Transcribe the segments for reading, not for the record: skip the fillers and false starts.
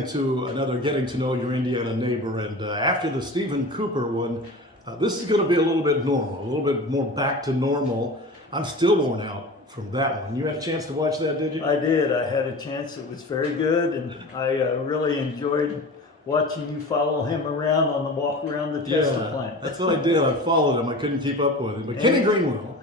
into another Getting to Know Your Indiana Neighbor, and after the Stephen Cooper one, this is going to be a little bit normal, a little bit more back to normal. I'm still worn out from that one. You had a chance to watch that, did you? I did. I had a chance. It was very good, and I really enjoyed watching you follow him around on the walk around the Tesla plant. That's what I did. I followed him. I couldn't keep up with him. But Kenny Greenwell.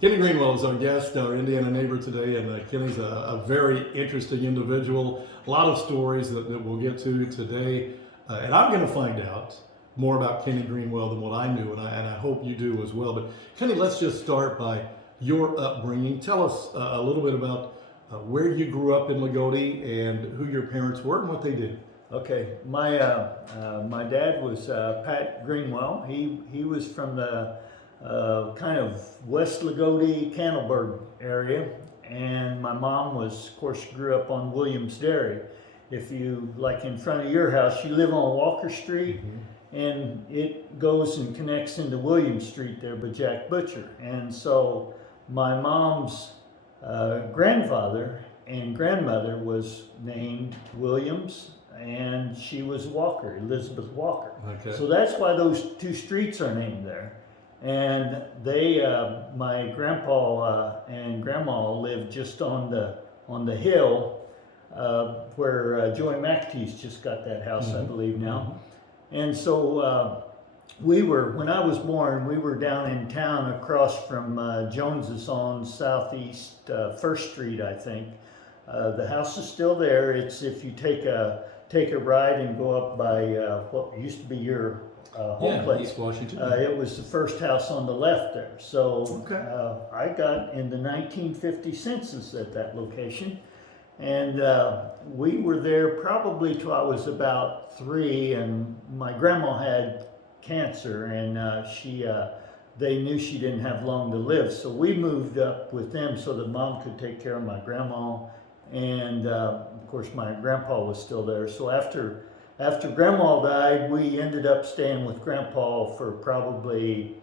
Kenny Greenwell is our guest, our Indiana neighbor today, and Kenny's a very interesting individual. A lot of stories that we'll get to today, and I'm going to find out more about Kenny Greenwell than what I knew, and I hope you do as well. But Kenny, let's just start by your upbringing. Tell us a little bit about where you grew up in Lagodi and who your parents were and what they did. Okay, my dad was Pat Greenwell. He was from the kind of West Lagodi, Candleburg area, and my mom was, of course, she grew up on Williams Dairy. If you, like in front of your house, you live on Walker Street, and it goes and connects into Williams Street there by Jack Butcher. And so my mom's grandfather and grandmother was named Williams, and she was Walker, Elizabeth Walker. Okay. So that's why those two streets are named there. And they, my grandpa and grandma lived just on the hill where Joey McAtee's just got that house, I believe now. And so when I was born, we were down in town across from Jones's on Southeast 1st Street, I think. The house is still there. It's if you take a ride and go up by what used to be your home place. East Washington. It was the first house on the left there. So I got in the 1950 census at that location. And we were there probably till I was about 3, and my grandma had cancer, and they knew she didn't have long to live. So we moved up with them so that mom could take care of my grandma. And of course my grandpa was still there. So after grandma died, we ended up staying with grandpa for probably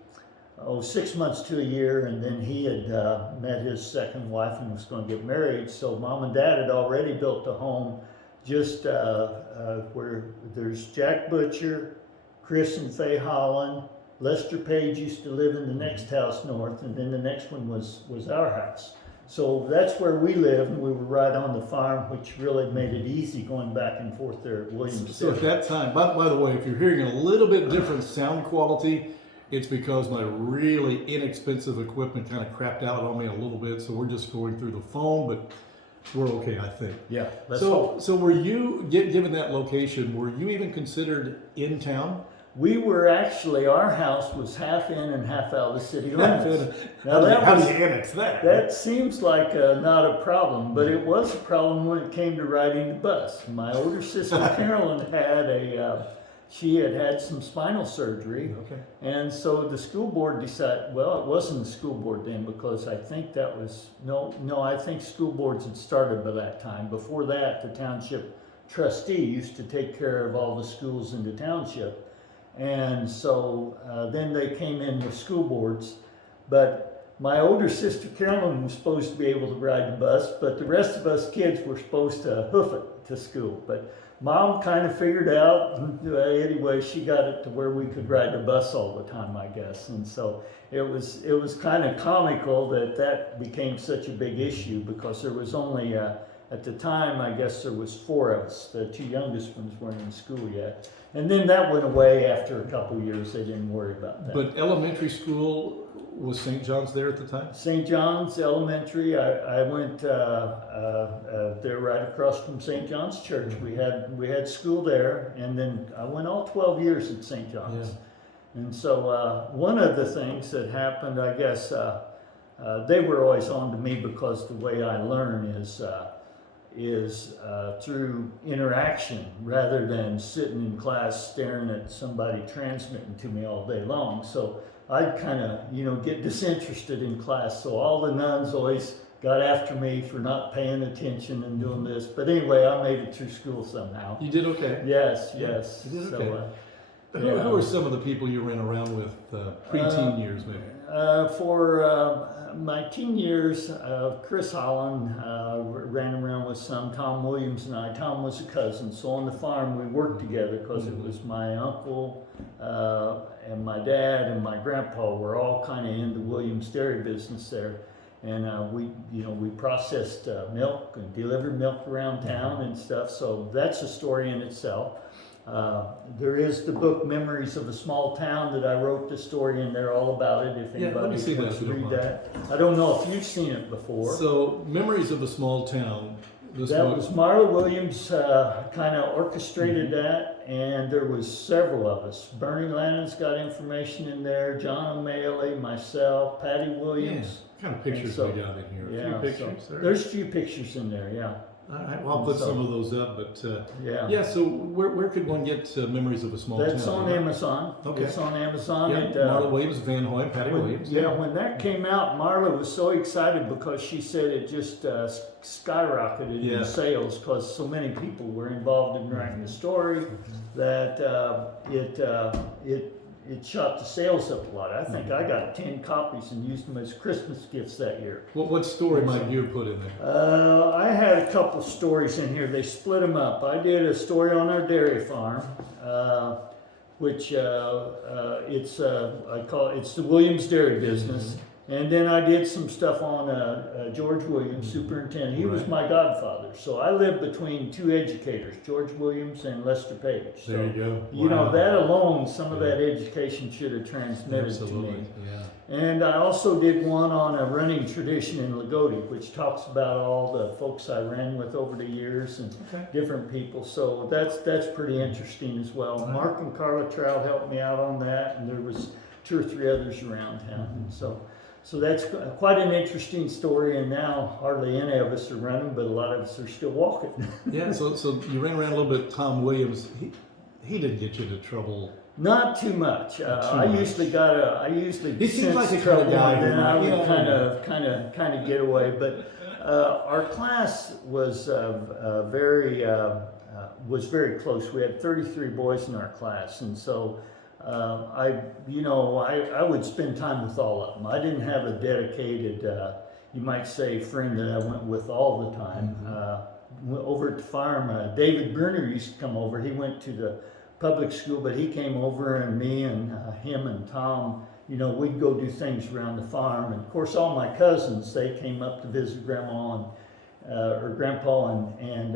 6 months to a year, and then he had met his second wife and was going to get married. So mom and dad had already built a home just where there's Jack Butcher, Chris and Faye Holland, Lester Page used to live in the next house north, and then the next one was our house. So that's where we lived, and we were right on the farm, which really made it easy going back and forth there at Williams. So at that time, by the way, if you're hearing a little bit different sound quality, it's because my really inexpensive equipment kind of crapped out on me a little bit, so we're just going through the phone, but we're okay, I think. Yeah. So were you, given that location, were you even considered in town? We were actually, our house was half in and half out of the city limits. How do you annex that? That seems like not a problem, but it was a problem when it came to riding the bus. My older sister Carolyn she had some spinal surgery, and so the school board decided, well, it wasn't the school board then, because I think that was, I think school boards had started by that time. Before that, the township trustee used to take care of all the schools in the township. And so then they came in with school boards, but my older sister Carolyn was supposed to be able to ride the bus, but the rest of us kids were supposed to hoof it to school. But mom kind of figured out, anyway, she got it to where we could ride the bus all the time, I guess. And so it was kind of comical that became such a big issue, because there was only, at the time, I guess there was 4 of us. The 2 youngest ones weren't in school yet. And then that went away after a couple of years. They didn't worry about that. But elementary school, was St. John's there at the time? St. John's Elementary, I went there right across from St. John's Church. We had school there, and then I went all 12 years at St. John's. Yeah. And so one of the things that happened, I guess, they were always on to me, because the way I learn is through interaction rather than sitting in class staring at somebody transmitting to me all day long. So I'd kind of, get disinterested in class. So all the nuns always got after me for not paying attention and doing this. But anyway, I made it through school somehow. You did okay. Yes. You did okay. Who are some of the people you ran around with pre-teen years, maybe? For my teen years, Chris Holland ran around with some, Tom Williams and I. Tom was a cousin, so on the farm we worked together because it was my uncle and my dad and my grandpa were all kind of in the Williams dairy business there. And we processed milk and delivered milk around town and stuff, so that's a story in itself. There is the book Memories of a Small Town that I wrote the story in there all about it if anybody wants to read that. I don't know if you've seen it before. So, Memories of a Small Town. That was Marla Williams kind of orchestrated that, and there was several of us. Bernie Lannon's got information in there, John O'Malley, myself, Patty Williams. What kind of pictures we got in here? A few pictures there. There's a few pictures in there, yeah. All right, well, I'll put some of those up, but so where could one get Memories of a Small Town? That's on Amazon. Okay. It's on Amazon. Yeah, Marla Williams, Van Hoy, Patty Williams. Yeah, when that came out, Marla was so excited because she said it just skyrocketed in sales because so many people were involved in writing the story that it shot the sales up a lot. I think I got 10 copies and used them as Christmas gifts that year. What story might you put in there? I had a couple stories in here. They split them up. I did a story on our dairy farm, which it's the Williams dairy business. And then I did some stuff on George Williams, superintendent. He was my godfather. So I lived between two educators, George Williams and Lester Page. So, there you go. You know, that alone, some of that education should have transmitted to me. Yeah. And I also did one on a running tradition in Lagodi, which talks about all the folks I ran with over the years and different people. So that's pretty interesting as well. Mark and Carla Trout helped me out on that, and there was 2 or 3 others around town. So that's quite an interesting story, and now hardly any of us are running, but a lot of us are still walking. Yeah, so you ran around a little bit. Tom Williams, he didn't get you into trouble. Not too much. I usually He seems like a kind of guy, and then I would kind of get away. But our class was very close. We had 33 boys in our class, and so. I would spend time with all of them. I didn't have a dedicated, you might say, friend that I went with all the time. Over at the farm, David Bruner used to come over. He went to the public school, but he came over, and me and him and Tom, we'd go do things around the farm. And of course, all my cousins, they came up to visit Grandma or Grandpa and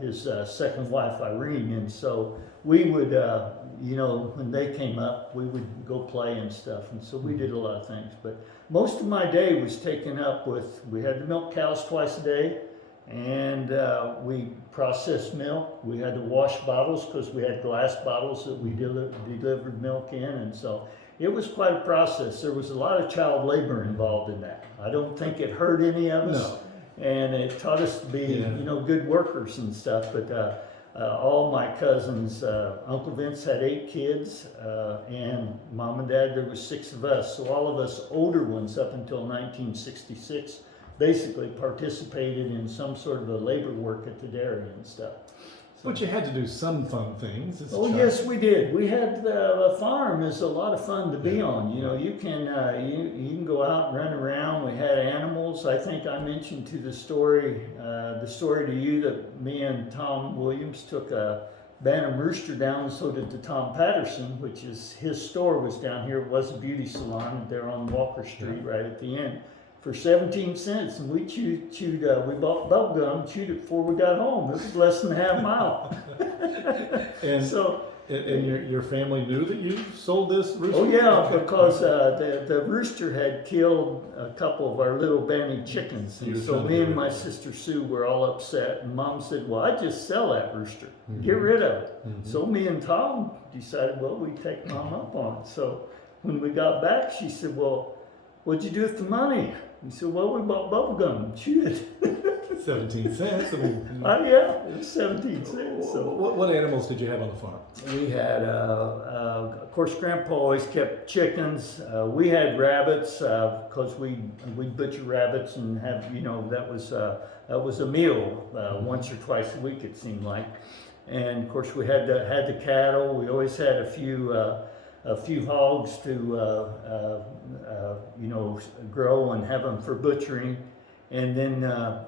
his second wife, Irene. And so we would, when they came up, we would go play and stuff. And so we did a lot of things. But most of my day was taken up with, we had to milk cows twice a day, and we processed milk. We had to wash bottles because we had glass bottles that we delivered milk in. And so it was quite a process. There was a lot of child labor involved in that. I don't think it hurt any of us. No. And it taught us to be, good workers and stuff. But all my cousins, Uncle Vince had 8 kids, and Mom and Dad, there was 6 of us. So all of us older ones up until 1966 basically participated in some sort of a labor work at the dairy and stuff. But you had to do some fun things. Yes, we did. We had a farm is a lot of fun to be on. You can go out and run around. We had animals. I think I mentioned to the story to you that me and Tom Williams took a Bantam rooster down, and so did the Tom Patterson, which is his store was down here. It was a beauty salon there on Walker Street, right at the end. For 17 cents, and we we bought bubble gum, chewed it before we got home. It was less than a half mile. And your family knew that you sold this rooster? Oh yeah, because the rooster had killed a couple of our little Bantam chickens, and so me and my sister Sue were all upset. And Mom said, "Well, I just sell that rooster, get rid of it." So me and Tom decided, well, we take Mom up on it. So when we got back, she said, "Well, what'd you do with the money?" He said, "Well, we bought bubble gum and chewed it." 17 cents. I mean, yeah, it was 17 cents. So. What animals did you have on the farm? We had, of course, Grandpa always kept chickens. We had rabbits because we'd butcher rabbits and have, that was a meal once or twice a week, it seemed like. And of course, we had the cattle. We always had a few hogs to grow and have them for butchering. And then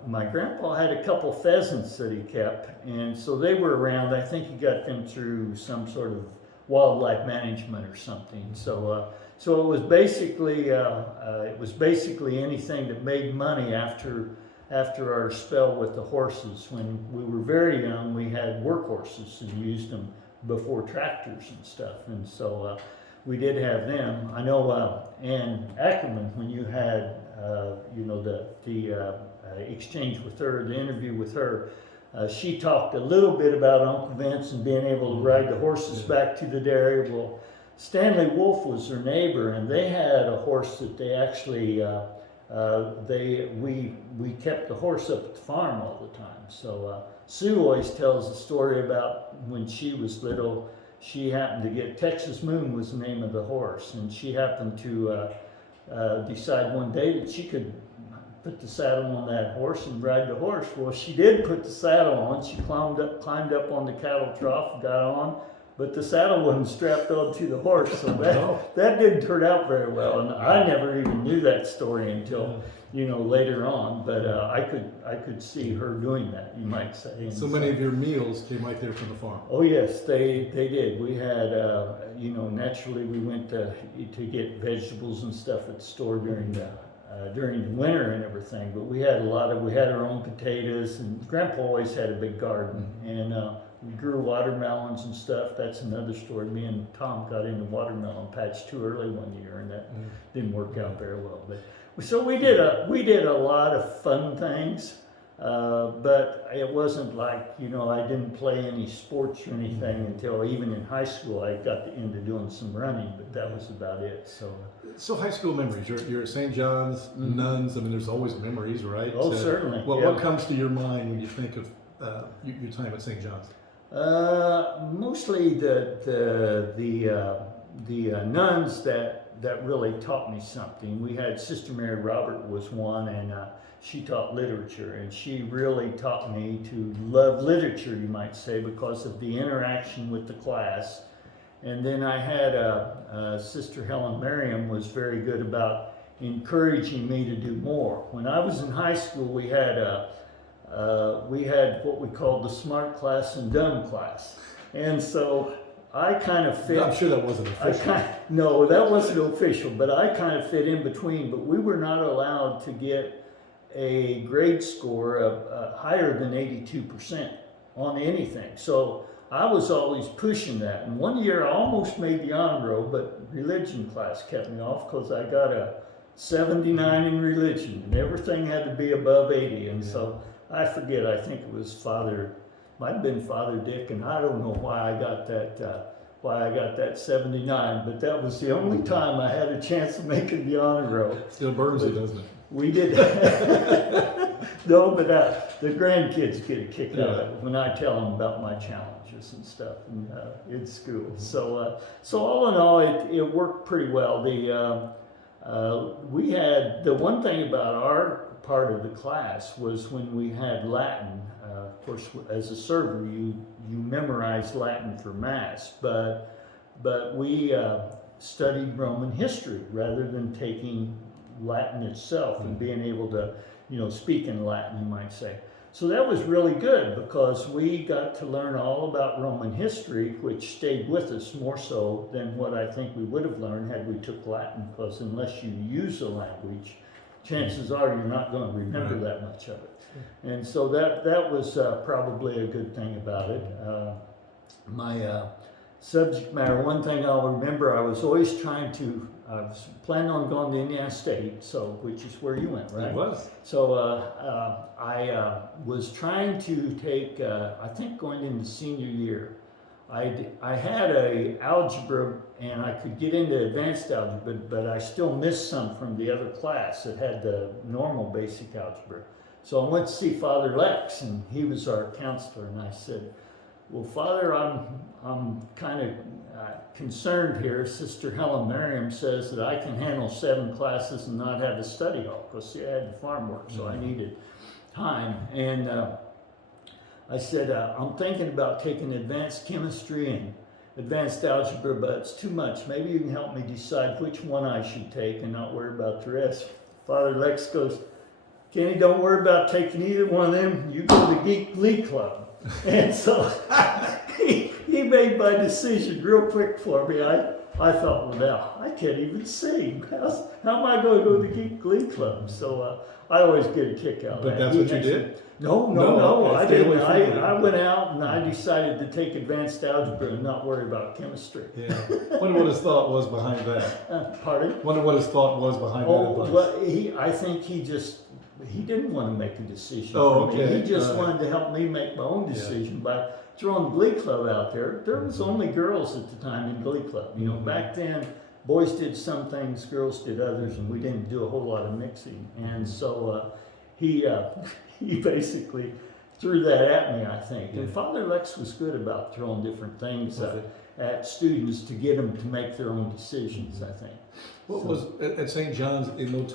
my grandpa had a couple pheasants that he kept, and so they were around. I think he got them through some sort of wildlife management or something. So it was basically anything that made money after our spell with the horses. When we were very young, we had work horses and used them before tractors and stuff, and so we did have them. I know Ann Ackerman, when you had the exchange with her, the interview with her, she talked a little bit about Uncle Vince and being able to ride the horses back to the dairy. Well, Stanley Wolf was her neighbor, and they had a horse that they actually we kept the horse up at the farm all the time. So Sue always tells a story about when she was little. She happened to get Texas Moon was the name of the horse, and she happened to decide one day that she could put the saddle on that horse and ride the horse. Well, she did put the saddle on. She climbed up on the cattle trough, got on, but the saddle wasn't strapped onto the horse, so that didn't turn out very well. And I never even knew that story until later on. But I could see her doing that, you might say. And so many of your meals came right there from the farm. Oh yes, they did. We had naturally we went to get vegetables and stuff at the store during the winter and everything. But we had our own potatoes, and Grandpa always had a big garden, and we grew watermelons and stuff. That's another story. Me and Tom got into watermelon patch too early one year, and that didn't work out very well. But so we did a lot of fun things. But it wasn't like, I didn't play any sports or anything until even in high school. I got into doing some running, but that was about it. So high school memories, you're at St. John's, nuns, I mean, there's always memories, right? Oh, certainly. What comes to your mind when you think of your time at St. John's? Mostly the nuns that really taught me something. We had Sister Mary Robert was one, and she taught literature, and she really taught me to love literature, you might say, because of the interaction with the class. And then I had Sister Helen Merriam was very good about encouraging me to do more. When I was in high school, we had what we called the smart class and dumb class, and so I kind of fit. I'm sure that wasn't official. No, that wasn't official, but I kind of fit in between. But we were not allowed to get a grade score of higher than 82% on anything. So I was always pushing that. And one year I almost made the honor roll, but religion class kept me off because I got a 79 in religion, and everything had to be above 80. And so I forget, I think it was might have been Father Dick, and I don't know why I got that 79, but that was the only time I had a chance of making the honor roll. Still burns you, doesn't it? We did. No, but the grandkids get a kick out of it when I tell them about my challenges and stuff in school. So all in all, it worked pretty well. We had the one thing about our part of the class was when we had Latin. Of course, as a server, you memorize Latin for Mass, but we studied Roman history rather than taking Latin itself and being able to, speak in Latin, you might say. So that was really good because we got to learn all about Roman history, which stayed with us more so than what I think we would have learned had we took Latin, because unless you use the language, chances are you're not going to remember that much of it. And so that was probably a good thing about it. My subject matter, one thing I'll remember, I was planning on going to Indiana State, which is where you went, right? It was. So I was trying to take, I think going into senior year, I had a algebra and I could get into advanced algebra, but I still missed some from the other class that had the normal basic algebra. So I went to see Father Lex, and he was our counselor, and I said, well, Father, I'm kind of concerned here. Sister Helen Merriam says that I can handle 7 classes and not have a study hall, because I had the farm work, so I needed time. And I said, I'm thinking about taking advanced chemistry and advanced algebra, but it's too much. Maybe you can help me decide which one I should take and not worry about the rest. Father Lex goes, Kenny, don't worry about taking either one of them. You go to the Glee Club. And so he made my decision real quick for me. I thought, well, now, I can't even sing. How am I going to go to the Glee Club? So I always get a kick out of that. But that's what you did? No, okay, I stay away didn't. from it. I went out and I decided to take advanced algebra and not worry about chemistry. Yeah. Wonder what his thought was behind that. Pardon? Wonder what his thought was behind that advice. Well, I think he didn't want to make a decision Oh, for me. okay. He just All right. wanted to help me make my own decision by throwing the Glee Club out there. There was only girls at the time in Glee Club. You know, back then, boys did some things, girls did others, and we didn't do a whole lot of mixing. And so he basically threw that at me, I think. And Father Lex was good about throwing different things at students to get them to make their own decisions, I think. What was at St. John's in those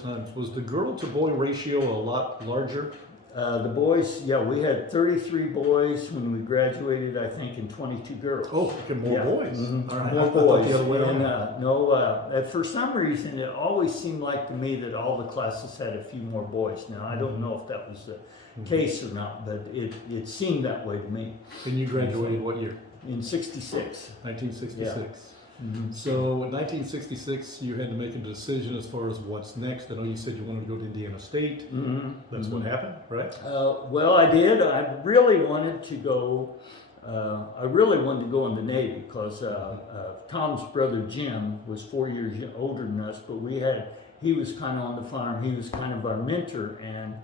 times? Was the girl to boy ratio a lot larger? The boys, we had 33 boys when we graduated, I think, and 22 girls. Oh, more boys. Mm-hmm. All right. More I thought boys. the other way around. For some reason, it always seemed like to me that all the classes had a few more boys. Now, I don't know if that was the case or not, but it seemed that way to me. And you graduated what year? In 66. 1966. Mm-hmm. So in 1966, you had to make a decision as far as what's next. I know you said you wanted to go to Indiana State. Mm-hmm. That's what happened, right? Well, I did. I really wanted to go. I really wanted to go in the Navy because Tom's brother Jim was 4 years older than us, but he was kind of on the farm. He was kind of our mentor, and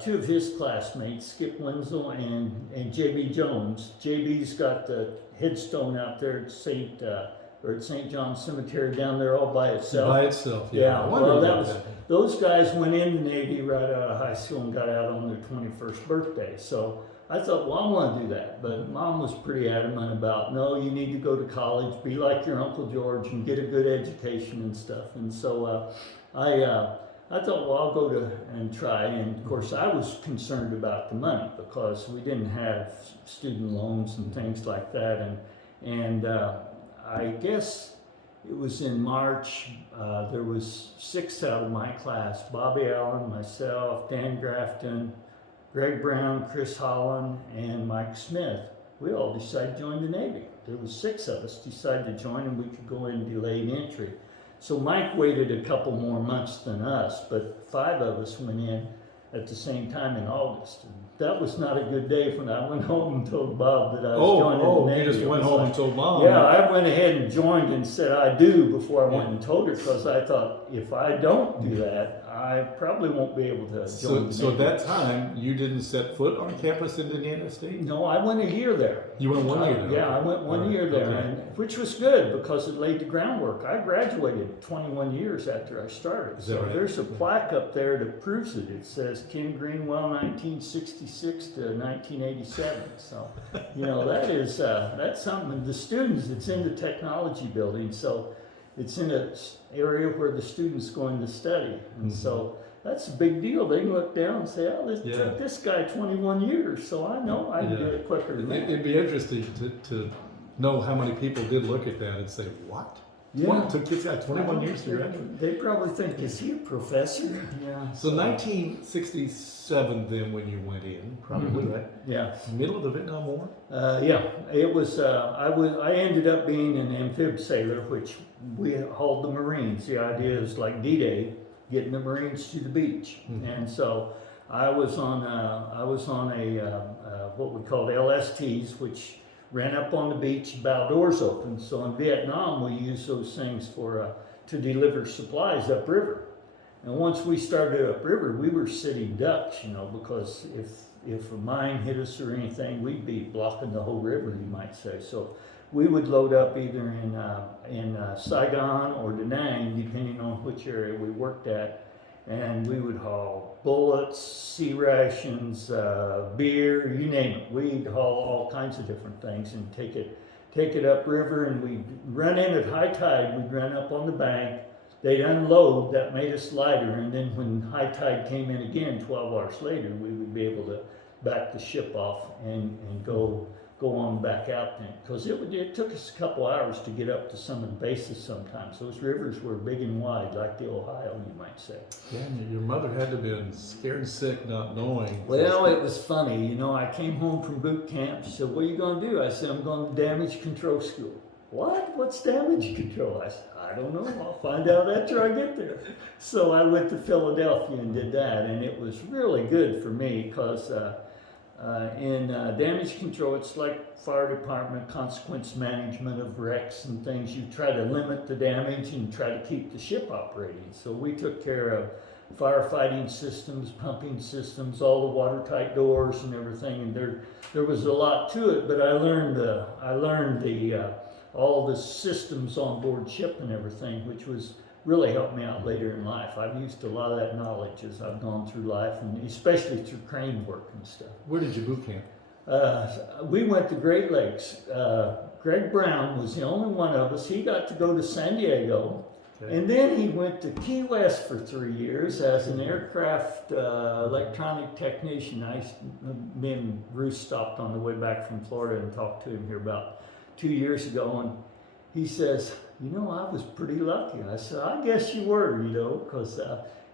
two of his classmates, Skip Wenzel and J.B. Jones. J.B.'s got the headstone out there at St. John's Cemetery down there all by itself. By itself, yeah. I wondered about that. Those guys went in the Navy right out of high school and got out on their 21st birthday. So I thought, well, I want to do that. But Mom was pretty adamant about, no, you need to go to college, be like your Uncle George and get a good education and stuff. And so I thought, well, I'll go and try. And of course, I was concerned about the money because we didn't have student loans and things like that. And I guess it was in March. There was 6 out of my class: Bobby Allen, myself, Dan Grafton, Greg Brown, Chris Holland, and Mike Smith. We all decided to join the Navy. There was 6 of us decided to join, and we could go in delayed entry. So Mike waited a couple more months than us, but 5 of us went in at the same time in August. And that was not a good day when I went home and told Bob that I was joining the Navy. You just went home and told Mom. Yeah, I went ahead and joined and said I do before I went and told her, because I thought if I don't do that, I probably won't be able to join the So at Navy. that time, you didn't set foot on campus in Indiana State? No, I went a year there. You went 1 year there? Yeah, I went 1 year there, Okay. which was good because it laid the groundwork. I graduated 21 years after I started. Is that right? There's a plaque up there that proves it. It says Ken Greenwell 1966 to 1987. So, that's something. And the students, it's in the technology building, so it's in an area where the students going to study. And so that's a big deal. They can look down and say, oh, this took this guy 21 years, so I know I can do it quicker than that. It'd be interesting to know how many people did look at that and say, what? What? It took this guy 21 years to graduate? They probably think, is he a professor? Yeah. So 1967 then when you went in, probably, right? Yeah. Middle of the Vietnam War? It was. I ended up being an amphib sailor, which we hauled the Marines. The idea is like D-Day, getting the Marines to the beach, and so I was on what we called LSTs, which ran up on the beach, bow doors open. So in Vietnam, we used those things to deliver supplies upriver. And once we started upriver, we were sitting ducks, because if a mine hit us or anything, we'd be blocking the whole river, you might say. So we would load up either in Saigon or Da Nang, depending on which area we worked at, and we would haul bullets, sea rations, beer, you name it. We'd haul all kinds of different things and take it upriver, and we'd run in at high tide. We'd run up on the bank. They'd unload. That made us lighter, and then when high tide came in again 12 hours later, we would be able to back the ship off and go on back out then. Because it took us a couple hours to get up to some of the bases sometimes. Those rivers were big and wide, like the Ohio, you might say. Yeah, and your mother had to have been scared sick not knowing. Well, it was funny. You know, I came home from boot camp. She said, "What are you going to do?" I said, "I'm going to damage control school." "What? What's damage control?" I said, "I don't know. I'll find out after I get there." So I went to Philadelphia and did that, and it was really good for me because in damage control, it's like fire department consequence management of wrecks and things. You try to limit the damage and try to keep the ship operating. So we took care of firefighting systems, pumping systems, all the watertight doors and everything. And there was a lot to it, but I learned all the systems on board ship and everything, which was really helped me out later in life. I've used a lot of that knowledge as I've gone through life, and especially through crane work and stuff. Where did you boot camp? We went to Great Lakes. Greg Brown was the only one of us. He got to go to San Diego, and then he went to Key West for 3 years as an aircraft electronic technician. Me and Ruth stopped on the way back from Florida and talked to him here about 2 years ago, and he says, "You know, I was pretty lucky." I said, "I guess you were, you know," because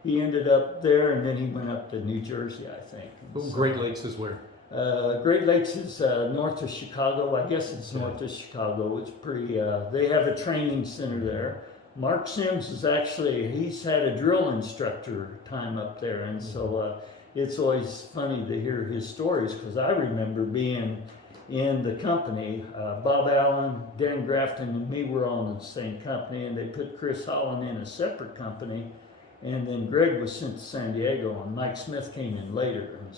he ended up there, and then he went up to New Jersey, I think. So, Great Lakes is where? Great Lakes is north of Chicago. I guess it's north of Chicago. It's pretty, they have a training center there. Mark Sims is he's had a drill instructor time up there, and so it's always funny to hear his stories, because I remember being in the company. Bob Allen, Dan Grafton, and me were all in the same company, and they put Chris Holland in a separate company, and then Greg was sent to San Diego, and Mike Smith came in later. And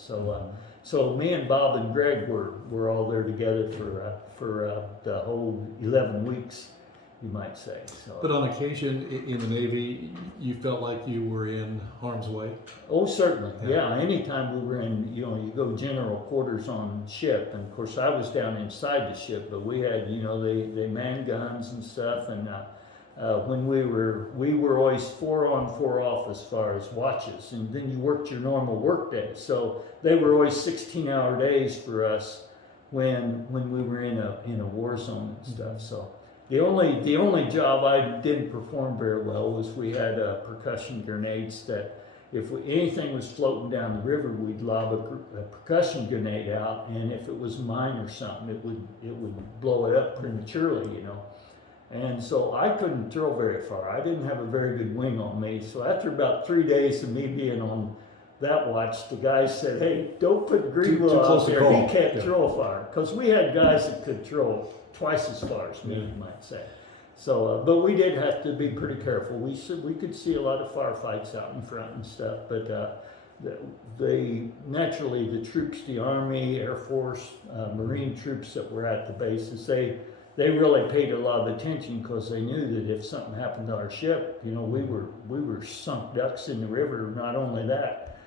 so me and Bob and Greg were all there together for the whole 11 weeks, you might say. So. But on occasion in the Navy, you felt like you were in harm's way? Oh, certainly. Yeah. Anytime we were in, you go general quarters on ship, and of course I was down inside the ship, but we had, they manned guns and stuff, and when we were always 4 on 4 off as far as watches, and then you worked your normal work day. So they were always 16-hour days for us when we were in a war zone and stuff. So. The only job I didn't perform very well was we had percussion grenades that if anything was floating down the river, we'd lob a percussion grenade out, and if it was mine or something, it would blow it up prematurely, And so I couldn't throw very far. I didn't have a very good wing on me. So after about 3 days of me being on that watch, the guys said, "Hey, don't put Greenwell out there. He can't throw far." Because we had guys that could throw twice as far as me, you might say. So, but we did have to be pretty careful. We could see a lot of firefights out in front and stuff, but naturally the troops, the Army, Air Force, Marine troops that were at the bases, they really paid a lot of attention, because they knew that if something happened to our ship, we were sunk ducks in the river. Not only that,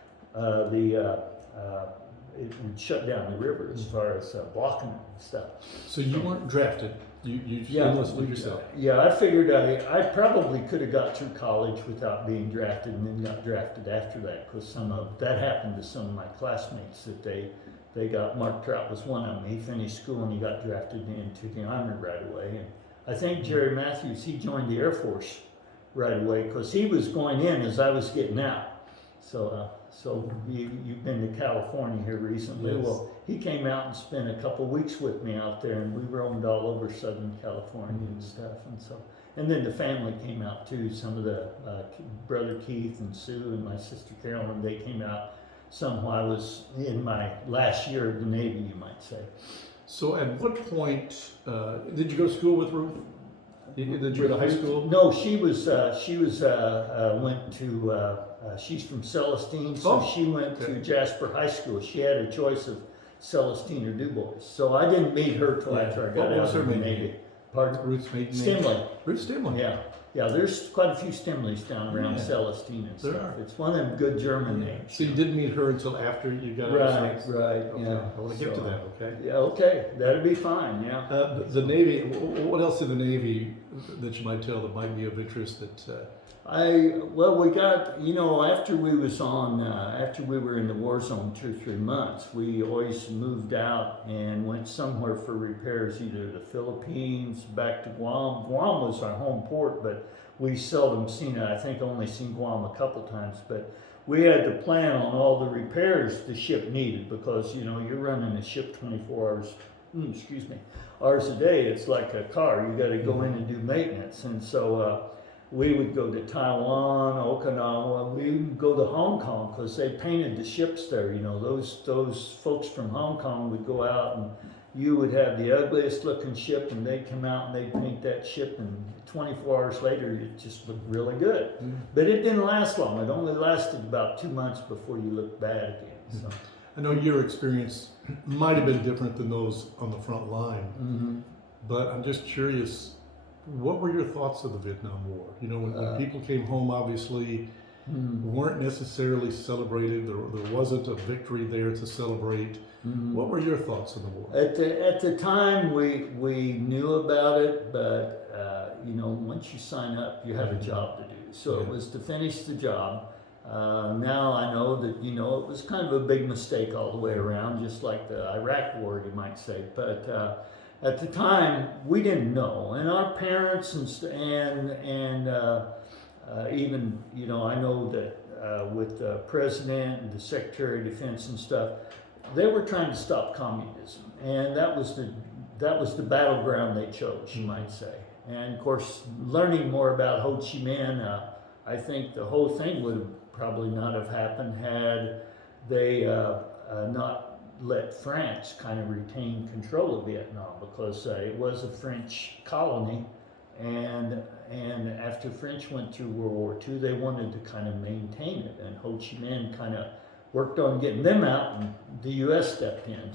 it would shut down the river as far as blocking it and stuff. So you weren't drafted. You enlisted yourself. Yeah, I figured I probably could have got through college without being drafted, and then got drafted after that, because that happened to some of my classmates, that they got. Mark Trout was one of them. He finished school and he got drafted into the Army right away. And I think Jerry Matthews, he joined the Air Force right away, because he was going in as I was getting out. So you've been to California here recently. Yes. Well, he came out and spent a couple weeks with me out there, and we roamed all over Southern California and stuff. And then the family came out too. Some of the brother Keith and Sue and my sister Carolyn, they came out some while I was in my last year of the Navy, you might say. So at what point did you go to school with Ruth? Did you go to high school? No, she's from Celestine, so she went to Jasper High School. She had a choice of Celestine or Du Bois. So I didn't meet her till after I got out of the Navy. Pardon? Ruth's maiden name? Stimley. Ruth Stimley. Yeah, there's quite a few Stimleys down around Celestine and stuff. It's one of them good German names. So you didn't meet her until after you got out of service? Right, okay. yeah. I want to get to that, okay? Yeah, okay, that'd be fine, yeah. The Navy, what else in the Navy that you might tell that might be of interest that? We got, after we was on, after we were in the war zone 2 or 3 months, we always moved out and went somewhere for repairs, either the Philippines, back to Guam. Guam was our home port, but we seldom seen it. I think only seen Guam a couple times, but we had to plan on all the repairs the ship needed because, you're running a ship 24 hours, hours a day. It's like a car. You got to go in and do maintenance. And so, we would go to Taiwan, Okinawa. We would go to Hong Kong because they painted the ships there. Those folks from Hong Kong would go out and you would have the ugliest looking ship, and they'd come out and they'd paint that ship, and 24 hours later it just looked really good. But it didn't last long. It only lasted about 2 months before you looked bad again. So. I know your experience might have been different than those on the front line, but I'm just curious. What were your thoughts of the Vietnam War? When people came home, obviously weren't necessarily celebrated. There wasn't a victory there to celebrate. What were your thoughts of the war? At the time, we knew about it, but once you sign up, you have a job to do. So it was to finish the job. Now I know that it was kind of a big mistake all the way around, just like the Iraq War, you might say. But at the time, we didn't know, and our parents and even I know that with the president and the Secretary of Defense and stuff, they were trying to stop communism, and that was the battleground they chose, you might say. And of course, learning more about Ho Chi Minh, I think the whole thing would probably not have happened had they not let France kind of retain control of Vietnam, because it was a French colony, and after French went through World War II, they wanted to kind of maintain it, and Ho Chi Minh kind of worked on getting them out, and the U.S. stepped in.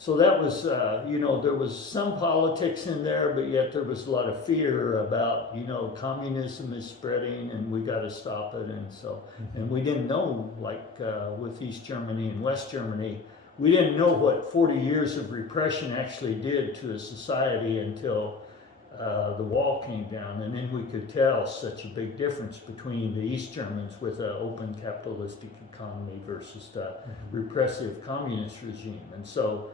So that was, there was some politics in there, but yet there was a lot of fear about, communism is spreading and we got to stop it. And so, and we didn't know, like with East Germany and West Germany, we didn't know what 40 years of repression actually did to a society until the wall came down. And then we could tell such a big difference between the East Germans with an open capitalistic economy versus the repressive communist regime. And so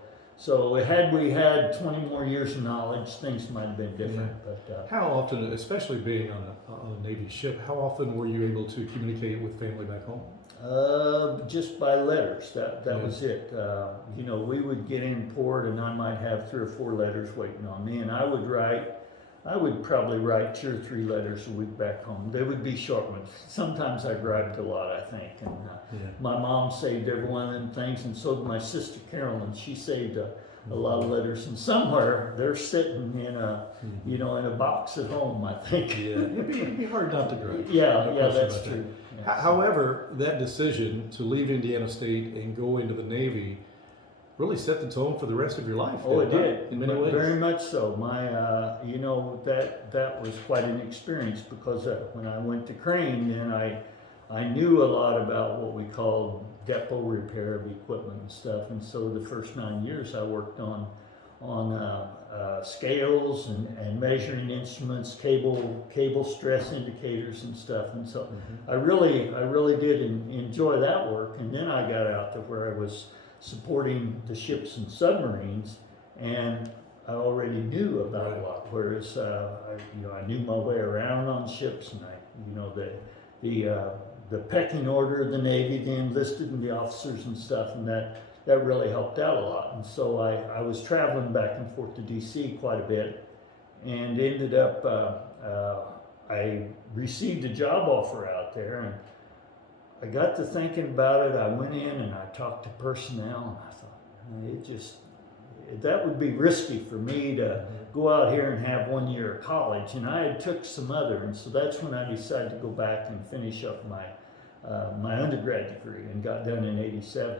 had we had 20 more years of knowledge, things might have been different. But how often, especially being on a Navy ship, how often were you able to communicate with family back home? Just by letters. That was it. We would get in port, and I might have 3 or 4 letters waiting on me, and I would probably write 2 or 3 letters a week back home. They would be short ones. Sometimes I griped a lot, I think. And my mom saved every one of them things, and so did my sister Carolyn. She saved a lot of letters, and somewhere they're sitting in a box at home, I think. Yeah, it'd be hard not to gripe. Yeah, that's true. Yeah. However, that decision to leave Indiana State and go into the Navy really set the tone for the rest of your life. Oh, it did. In many ways. Very much so. My, that was quite an experience, because when I went to Crane, then I knew a lot about what we called depot repair of equipment and stuff. And so the first 9 years I worked on scales and measuring instruments, cable stress indicators and stuff. And so I really did enjoy that work. And then I got out to where I was supporting the ships and submarines, and I already knew about a lot. Whereas I knew my way around on ships, and the pecking order of the Navy, the enlisted and the officers and stuff, and that really helped out a lot. And so I was traveling back and forth to DC quite a bit, and ended up I received a job offer out there, and I got to thinking about it. I went in and I talked to personnel, and I thought, that would be risky for me to go out here and have 1 year of college. And I had took some other, and so that's when I decided to go back and finish up my undergrad degree, and got done in '87.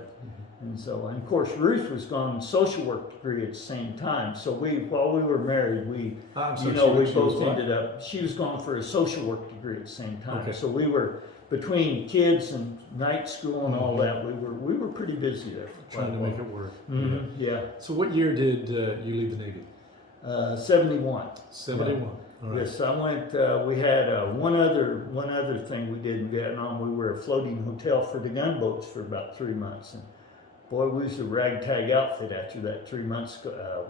And so, and of course, Ruth was going social work degree at the same time. So while we were married, we both ended up. She was going for a social work degree at the same time. Okay. So we were, between kids and night school and all that, we were pretty busy there. Trying to make it work. Yeah. So what year did you leave the Navy? 71. 71. All right. Yes, I went. We had one other thing we did in Vietnam. We were a floating hotel for the gunboats for about 3 months, and boy, we was a ragtag outfit after that 3 months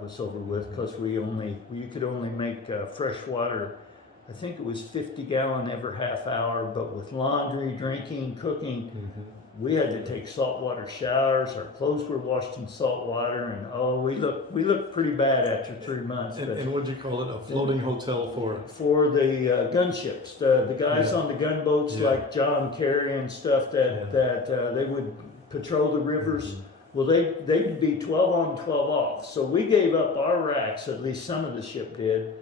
was over with, because you could only make fresh water. I think it was 50 gallon every half hour, but with laundry, drinking, cooking, we had to take saltwater showers. Our clothes were washed in salt water, and we looked pretty bad after 3 months. And what did you call it? A floating hotel for the gunships, the guys on the gunboats like John Kerry and stuff that they would patrol the rivers. Well, they'd be 12 on, 12 off. So we gave up our racks, at least some of the ship did,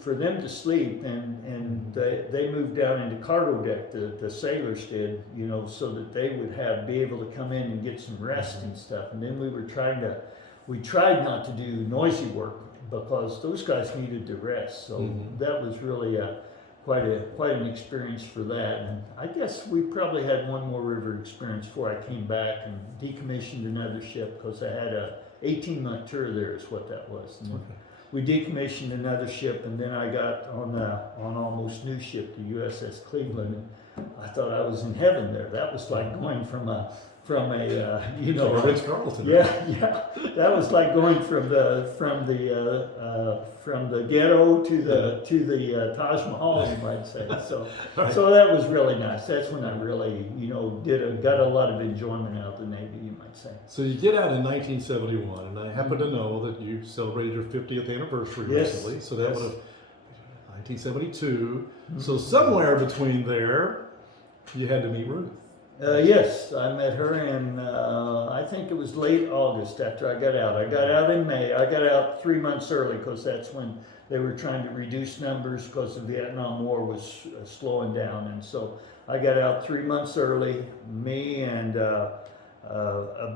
for them to sleep, and they moved down into cargo deck. The sailors did, so that they would be able to come in and get some rest and stuff. And then we tried not to do noisy work, because those guys needed to rest. So that was really quite an experience for that. And I guess we probably had one more river experience before I came back and decommissioned another ship, because I had a 18-month tour there is what that was. And we decommissioned another ship, and then I got on almost new ship, the USS Cleveland, and I thought I was in heaven there. That was like going from a Ritz-Carlton. Yeah, that was like going from the ghetto to the Taj Mahal, you might say. So that was really nice. That's when I really got a lot of enjoyment out of the Navy, you might say. So you get out in 1971, and I happen to know that you celebrated your 50th anniversary recently. So that would have 1972. So somewhere between there, you had to meet Ruth. Yes, I met her in, I think it was late August after I got out. I got out in May. I got out 3 months early, because that's when they were trying to reduce numbers, because the Vietnam War was slowing down. And so I got out 3 months early. Me and a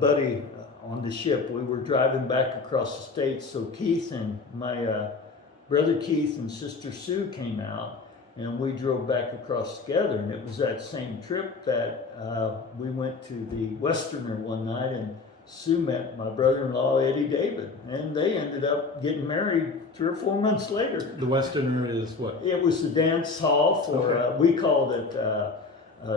buddy on the ship, we were driving back across the states. So Keith and my brother Keith and sister Sue came out, and we drove back across together. And it was that same trip that we went to the Westerner one night, and Sue met my brother-in-law Eddie David, and they ended up getting married 3 or 4 months later. The Westerner is what? It was the dance hall for we called it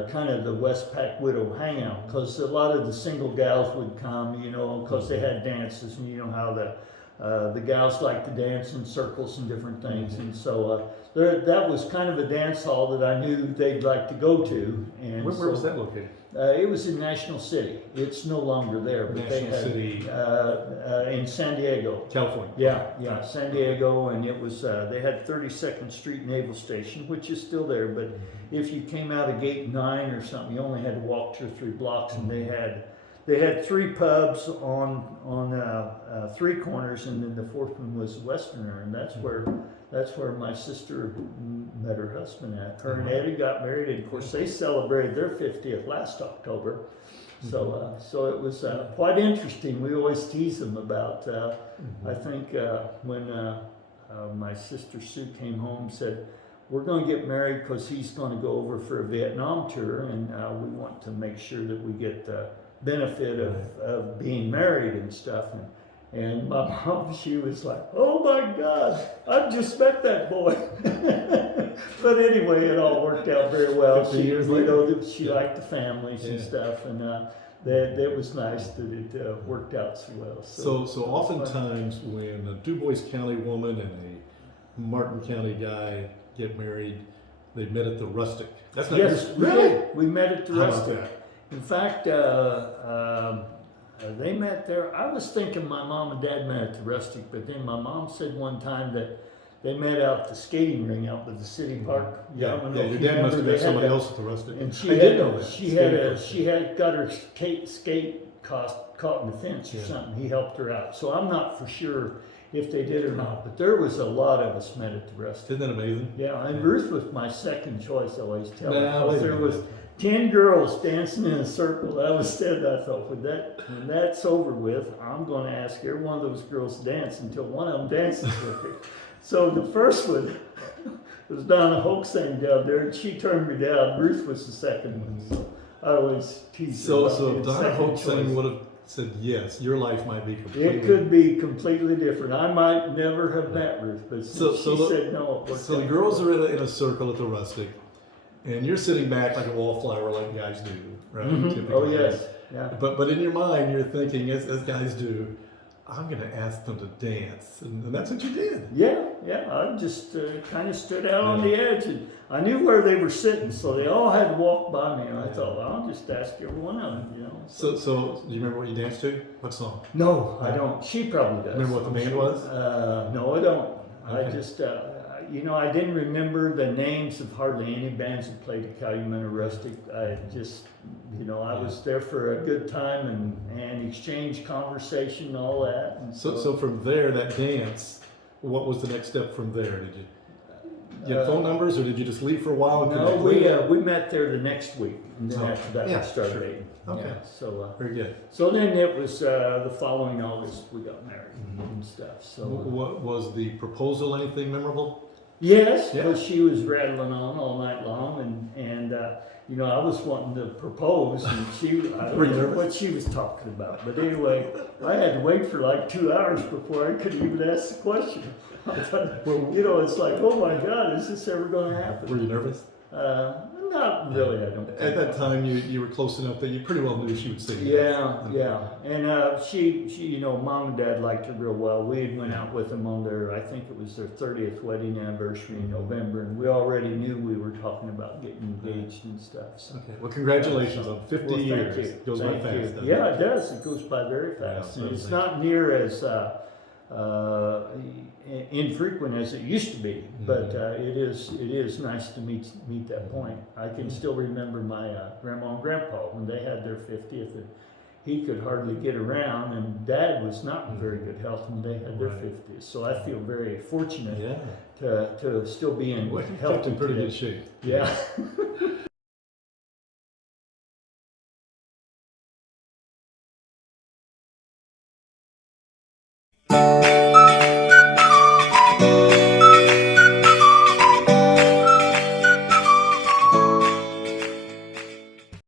kind of the Westpac Widow Hangout, because a lot of the single gals would come, because they had dances, and how the gals like to dance in circles and different things. And so that was kind of a dance hall that I knew they'd like to go to. And Where was that located? It was in National City. It's no longer there, but City, in San Diego, California. Yeah, San Diego, and it was they had 32nd Street Naval Station, which is still there. But if you came out of Gate 9 or something, you only had to walk 2 or 3 blocks, and they had 3 pubs on 3 corners, and then the 4th one was Westerner, and that's where my sister met her husband at. Her and Eddie got married, and of course they celebrated their 50th last October. So it was quite interesting. We always tease them about. I think when my sister Sue came home, said, "We're going to get married because he's going to go over for a Vietnam tour, and we want to make sure that we get the benefit of being married and stuff." And my mom, she was like, "Oh my God, I've just met that boy." But anyway, it all worked out very well. 50 years later. She liked the families and stuff, and that was nice that it worked out so well. So oftentimes when a Du Bois County woman and a Martin County guy get married, they met at the Rustic. That's not really? We met at the How about Rustic. that? In fact, they met there. I was thinking my mom and dad met at the Rustic, but then my mom said one time that they met out the skating ring out by the city park. Your dad must have met somebody else at the Rustic. And I did know that. she had got her skate caught in the fence or something. He helped her out. So I'm not for sure if they did or not, but there was a lot of us met at the Rustic. Isn't that amazing? Yeah, and Ruth was my second choice, I always tell her. Now, There was 10 girls dancing in a circle. That was said. I thought, when that's over with, I'm going to ask every one of those girls to dance until one of them dances with me. So the first one was Donna Hoaxang down there, and she turned me down. Ruth was the second one. So I always teased her. So if Donna Hoaxang would have said yes, your life might be completely. It could be completely different. I might never have met Ruth, but So she said no. So the girls are in a circle at the Rustic, and you're sitting back like a wallflower, like guys do, right? Mm-hmm. Oh yes, yeah. But in your mind, you're thinking, as guys do, I'm going to ask them to dance, and that's what you did. Yeah, I just kind of stood out on the edge, and I knew where they were sitting, so they all had to walk by me, and I thought, well, I'll just ask every one of them, you know. So do you remember what you danced to? What song? No, I don't. She probably does. Remember what the band was? No, I don't. Okay. I just, I didn't remember the names of hardly any bands that played at Calumet or Rustic. I just, I was there for a good time and exchange conversation and all that. And So from there, that dance, what was the next step from there? Did you get phone numbers, or did you just leave for a while? No, we met there the next week, and then after that we started dating. Okay. Yeah, so Very good. So then it was the following August we got married and stuff. So What was the proposal? Anything memorable? yes, Yeah. because she was rattling on all night long, and I was wanting to propose, and I Were you don't know nervous? what she was talking about. But anyway, I had to wait for like 2 hours before I could even ask the question. I thought, it's like, oh my God, is this ever going to happen? Were you nervous? Not really, I don't think. At that time, you were close enough that you pretty well knew she would say yes. Yeah. And she, Mom and Dad liked her real well. We had went out with them on I think it was their 30th wedding anniversary in November, and we already knew we were talking about getting engaged and stuff. So. Okay. Well, congratulations on 50 years. Thank you. It goes by Thank fast. you. doesn't Yeah, it? it does. It goes by very fast. Yeah, And it's certainly. not near as infrequent as it used to be, but it is nice to meet that point. I can still remember my grandma and grandpa when they had their 50th, and he could hardly get around, and Dad was not in very good health when they had their Right. 50th. So I feel very fortunate Yeah. to still be in Well, you health kept in pretty today. good shape. Yeah.